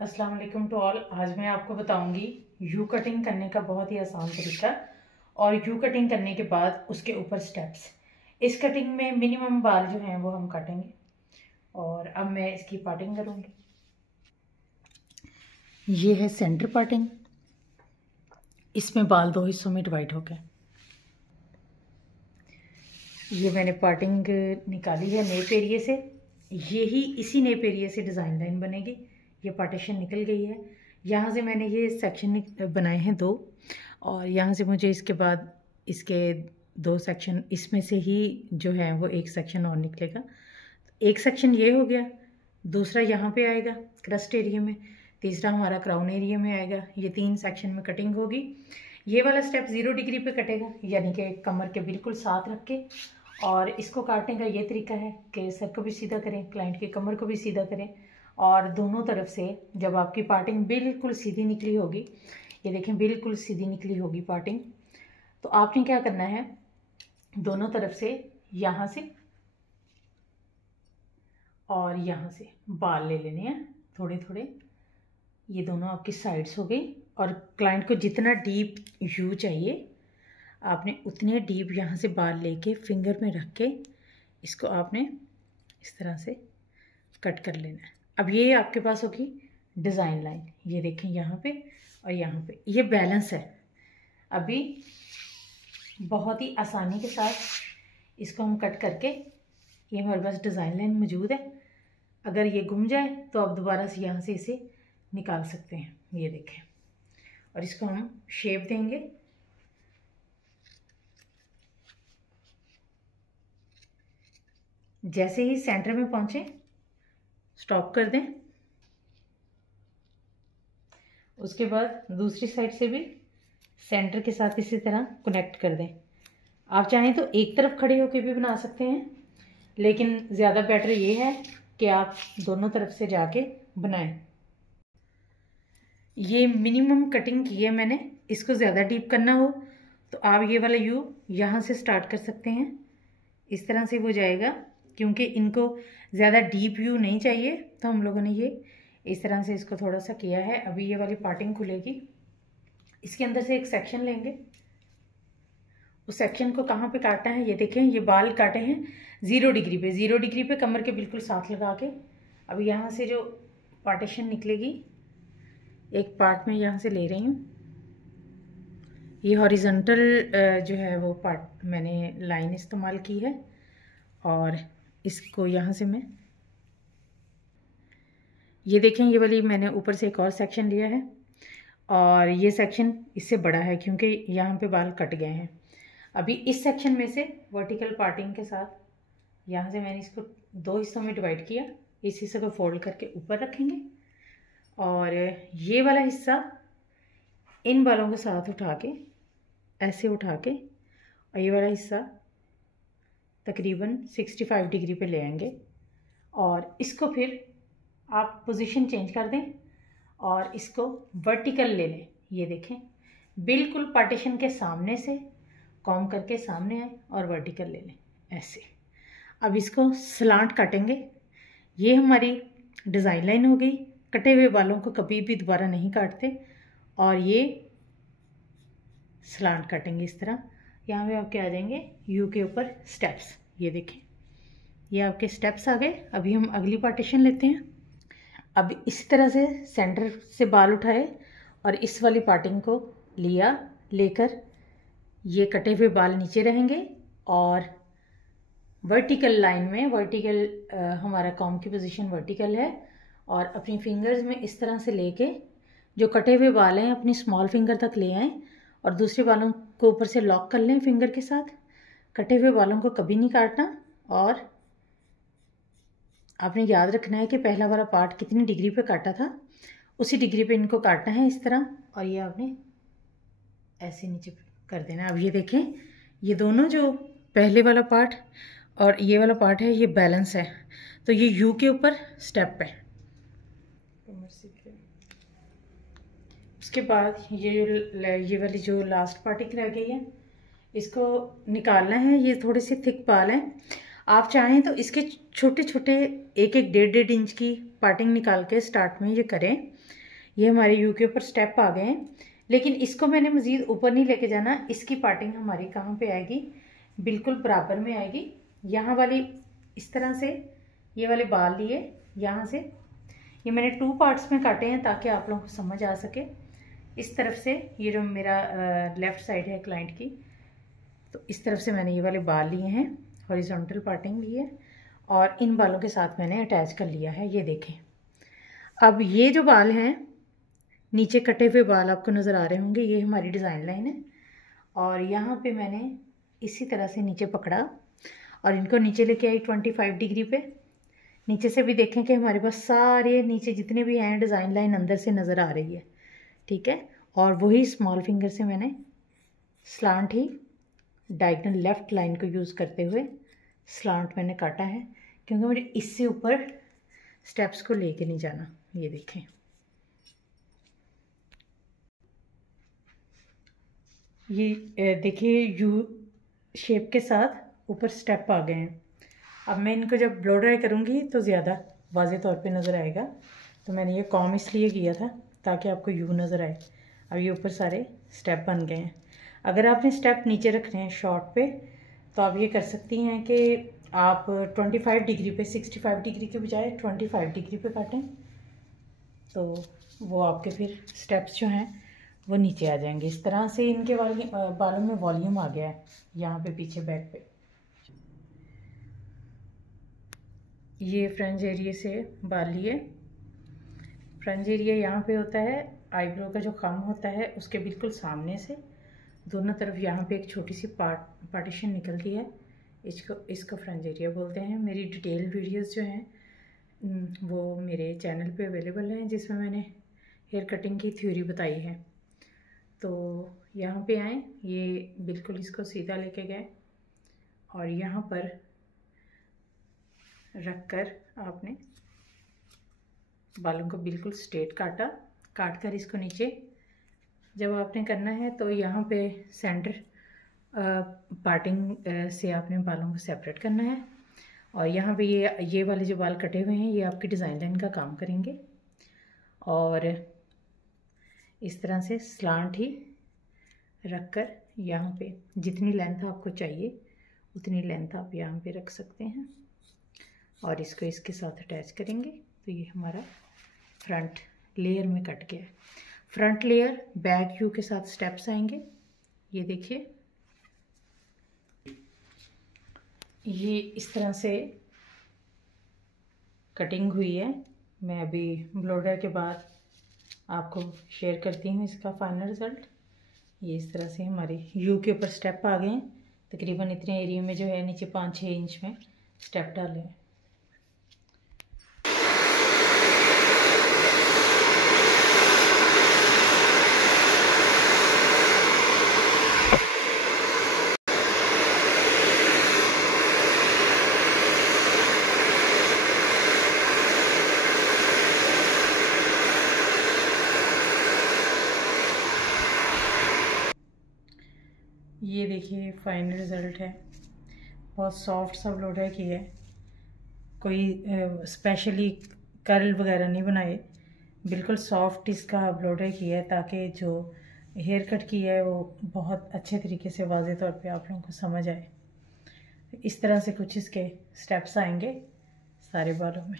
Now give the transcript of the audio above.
अस्सलाम वालेकुम to all. आज मैं आपको बताऊंगी यू कटिंग करने का बहुत ही आसान तरीका और यू कटिंग करने के बाद उसके ऊपर स्टेप्स। इस कटिंग में मिनिमम बाल जो हैं वो हम काटेंगे और अब मैं इसकी पार्टिंग करूंगी। ये है सेंटर पार्टिंग। इसमें बाल दो हिस्सों में डिवाइड हो गए। ये मैंने पार्टिंग निकाली है नेप एरिए से। यही इसी नेप एरिए से डिज़ाइन लाइन बनेगी। ये पार्टीशन निकल गई है। यहाँ से मैंने ये सेक्शन बनाए हैं दो, और यहाँ से मुझे इसके बाद इसके दो सेक्शन इसमें से ही जो है वो एक सेक्शन और निकलेगा। एक सेक्शन ये हो गया, दूसरा यहाँ पे आएगा क्रस्ट एरिया में, तीसरा हमारा क्राउन एरिया में आएगा। ये तीन सेक्शन में कटिंग होगी। ये वाला स्टेप 0 डिग्री पे कटेगा, यानी कि कमर के बिल्कुल साथ रख के। और इसको काटने का ये तरीका है कि सर को भी सीधा करें, क्लाइंट की कमर को भी सीधा करें, और दोनों तरफ से जब आपकी पार्टिंग बिल्कुल सीधी निकली होगी, ये देखें बिल्कुल सीधी निकली होगी पार्टिंग, तो आपने क्या करना है, दोनों तरफ से यहाँ से और यहाँ से बाल ले लेने हैं थोड़े थोड़े। ये दोनों आपकी साइड्स हो गई। और क्लाइंट को जितना डीप यू चाहिए आपने उतने डीप यहाँ से बाल लेके फिंगर में रख के इसको आपने इस तरह से कट कर लेना है। अब ये आपके पास होगी डिज़ाइन लाइन। ये देखें यहाँ पे और यहाँ पे ये बैलेंस है। अभी बहुत ही आसानी के साथ इसको हम कट करके, ये हमारे पास डिज़ाइन लाइन मौजूद है। अगर ये गुम जाए तो आप दोबारा से यहाँ से इसे निकाल सकते हैं। ये देखें, और इसको हम शेप देंगे। जैसे ही सेंटर में पहुँचे स्टॉप कर दें। उसके बाद दूसरी साइड से भी सेंटर के साथ इसी तरह कनेक्ट कर दें। आप चाहें तो एक तरफ खड़े होकर भी बना सकते हैं, लेकिन ज़्यादा बेटर ये है कि आप दोनों तरफ से जाके बनाएं। ये मिनिमम कटिंग की है मैंने। इसको ज़्यादा डीप करना हो तो आप ये वाला यू यहाँ से स्टार्ट कर सकते हैं। इस तरह से वो जाएगा, क्योंकि इनको ज़्यादा डीप यू नहीं चाहिए, तो हम लोगों ने ये इस तरह से इसको थोड़ा सा किया है। अभी ये वाली पार्टिंग खुलेगी। इसके अंदर से एक सेक्शन लेंगे। उस सेक्शन को कहाँ पे काटना है, ये देखें, ये बाल काटे हैं 0 डिग्री पे। 0 डिग्री पे कमर के बिल्कुल साथ लगा के अभी यहाँ से जो पार्टीशन निकलेगी, एक पार्ट में यहाँ से ले रही हूँ। ये हॉरिजॉन्टल जो है वो पार्ट मैंने लाइन इस्तेमाल की है, और इसको यहाँ से मैं, ये देखें, ये वाली मैंने ऊपर से एक और सेक्शन लिया है, और ये सेक्शन इससे बड़ा है क्योंकि यहाँ पे बाल कट गए हैं। अभी इस सेक्शन में से वर्टिकल पार्टिंग के साथ यहाँ से मैंने इसको दो हिस्सों में डिवाइड किया। इस हिस्से को फोल्ड करके ऊपर रखेंगे, और ये वाला हिस्सा इन बालों के साथ उठा के ऐसे उठा के, और ये वाला हिस्सा तकरीबन 65 डिग्री पे ले आएंगे, और इसको फिर आप पोजीशन चेंज कर दें और इसको वर्टिकल ले लें। ये देखें, बिल्कुल पार्टीशन के सामने से कॉम करके सामने आए और वर्टिकल ले लें ऐसे। अब इसको स्लांट काटेंगे। ये हमारी डिज़ाइन लाइन हो गई। कटे हुए बालों को कभी भी दोबारा नहीं काटते, और ये स्लांट काटेंगे इस तरह। यहाँ पे आपके आ जाएंगे यू के ऊपर स्टेप्स। ये देखें, ये आपके स्टेप्स आ गए। अभी हम अगली पार्टीशन लेते हैं। अब इस तरह से सेंटर से बाल उठाए और इस वाली पार्टिंग को लिया, लेकर ये कटे हुए बाल नीचे रहेंगे, और वर्टिकल लाइन में, वर्टिकल हमारा कॉम की पोजीशन वर्टिकल है, और अपनी फिंगर्स में इस तरह से लेके जो कटे हुए बाल हैं अपनी स्मॉल फिंगर तक ले आएँ, और दूसरे बालों को ऊपर से लॉक कर लें फिंगर के साथ। कटे हुए बालों को कभी नहीं काटना, और आपने याद रखना है कि पहला वाला पार्ट कितनी डिग्री पे काटा था, उसी डिग्री पे इनको काटना है इस तरह, और ये आपने ऐसे नीचे कर देना। अब ये देखें, ये दोनों जो पहले वाला पार्ट और ये वाला पार्ट है ये बैलेंस है, तो ये यू के ऊपर स्टेप है। उसके बाद ये वाली जो लास्ट पार्टिंग रह गई है, इसको निकालना है। ये थोड़े से थिक बाल हैं। आप चाहें तो इसके छोटे छोटे एक एक 1.5 इंच की पार्टिंग निकाल के स्टार्ट में ये करें। ये हमारे यू के ऊपर स्टेप आ गए हैं, लेकिन इसको मैंने मज़ीद ऊपर नहीं लेके जाना। इसकी पार्टिंग हमारी कहाँ पे आएगी, बिल्कुल बराबर में आएगी। यहाँ वाली इस तरह से ये वाले बाल लिए, यहाँ से ये मैंने 2 पार्ट्स में काटे हैं ताकि आप लोगों को समझ आ सके। इस तरफ से ये जो मेरा लेफ़्ट साइड है क्लाइंट की, तो इस तरफ से मैंने ये वाले बाल लिए हैं, हॉरिजॉन्टल पार्टिंग ली है और इन बालों के साथ मैंने अटैच कर लिया है। ये देखें, अब ये जो बाल हैं नीचे कटे हुए बाल आपको नज़र आ रहे होंगे, ये हमारी डिज़ाइन लाइन है। और यहाँ पे मैंने इसी तरह से नीचे पकड़ा और इनको नीचे लेके आई 25 डिग्री पे। नीचे से भी देखें कि हमारे पास सारे नीचे जितने भी हैं डिज़ाइन लाइन अंदर से नज़र आ रही है, ठीक है। और वही स्मॉल फिंगर से मैंने स्लांट ही डायगोनल लेफ़्ट लाइन को यूज़ करते हुए स्लांट मैंने काटा है, क्योंकि मुझे इससे ऊपर स्टेप्स को लेके नहीं जाना। ये देखें, ये देखिए यू शेप के साथ ऊपर स्टेप आ गए हैं। अब मैं इनको जब ब्लो ड्राई करूँगी तो ज़्यादा वाज़े तौर पे नज़र आएगा, तो मैंने ये कॉम इसलिए किया था ताकि आपको यू नज़र आए। अब ये ऊपर सारे स्टेप बन गए हैं। अगर आपने स्टेप नीचे रखने हैं शॉर्ट पे, तो आप ये कर सकती हैं कि आप 25 डिग्री पे 65 डिग्री के बजाय 25 डिग्री पे काटें, तो वो आपके फिर स्टेप्स जो हैं वो नीचे आ जाएंगे। इस तरह से इनके बालों में वॉल्यूम आ गया है यहाँ पे पीछे बैक पे। ये फ्रंट एरिया से बाल लिए। फ्रंट एरिया यहाँ पे होता है, आईब्रो का जो कम होता है उसके बिल्कुल सामने से दोनों तरफ यहाँ पे एक छोटी सी पार्टीशन निकलती है, इसको फ्रंट एरिया बोलते हैं। मेरी डिटेल वीडियोस जो हैं वो मेरे चैनल पे अवेलेबल हैं, जिसमें मैंने हेयर कटिंग की थ्योरी बताई है। तो यहाँ पे आए, ये बिल्कुल इसको सीधा लेके गए और यहाँ पर रख कर आपने बालों को बिल्कुल स्ट्रेट काट कर इसको नीचे जब आपने करना है तो यहाँ पे सेंटर पार्टिंग से आपने बालों को सेपरेट करना है। और यहाँ पे ये वाले जो बाल कटे हुए हैं ये आपकी डिज़ाइन लाइन का काम करेंगे। और इस तरह से स्लांट ही रख कर यहाँ पे जितनी लेंथ आपको चाहिए उतनी लेंथ आप यहाँ पे रख सकते हैं और इसको इसके साथ अटैच करेंगे। तो ये हमारा फ्रंट लेयर में कट गया है। फ्रंट लेयर बैक यू के साथ स्टेप्स आएंगे। ये देखिए, ये इस तरह से कटिंग हुई है। मैं अभी ब्लो ड्राई के बाद आपको शेयर करती हूँ इसका फाइनल रिज़ल्ट। ये इस तरह से हमारे यू के ऊपर स्टेप आ गए हैं। तकरीबन इतने एरिया में जो है नीचे 5-6 इंच में स्टेप डाले हैं। ये देखिए फाइनल रिज़ल्ट है। बहुत सॉफ्ट सा ब्लो ड्राई किया है, कोई स्पेशली कर्ल वगैरह नहीं बनाए, बिल्कुल सॉफ्ट इसका ब्लो ड्राई किया है ताकि जो हेयर कट किया है वो बहुत अच्छे तरीके से वाज़े तौर पे आप लोगों को समझ आए। इस तरह से कुछ इसके स्टेप्स आएंगे सारे बालों में।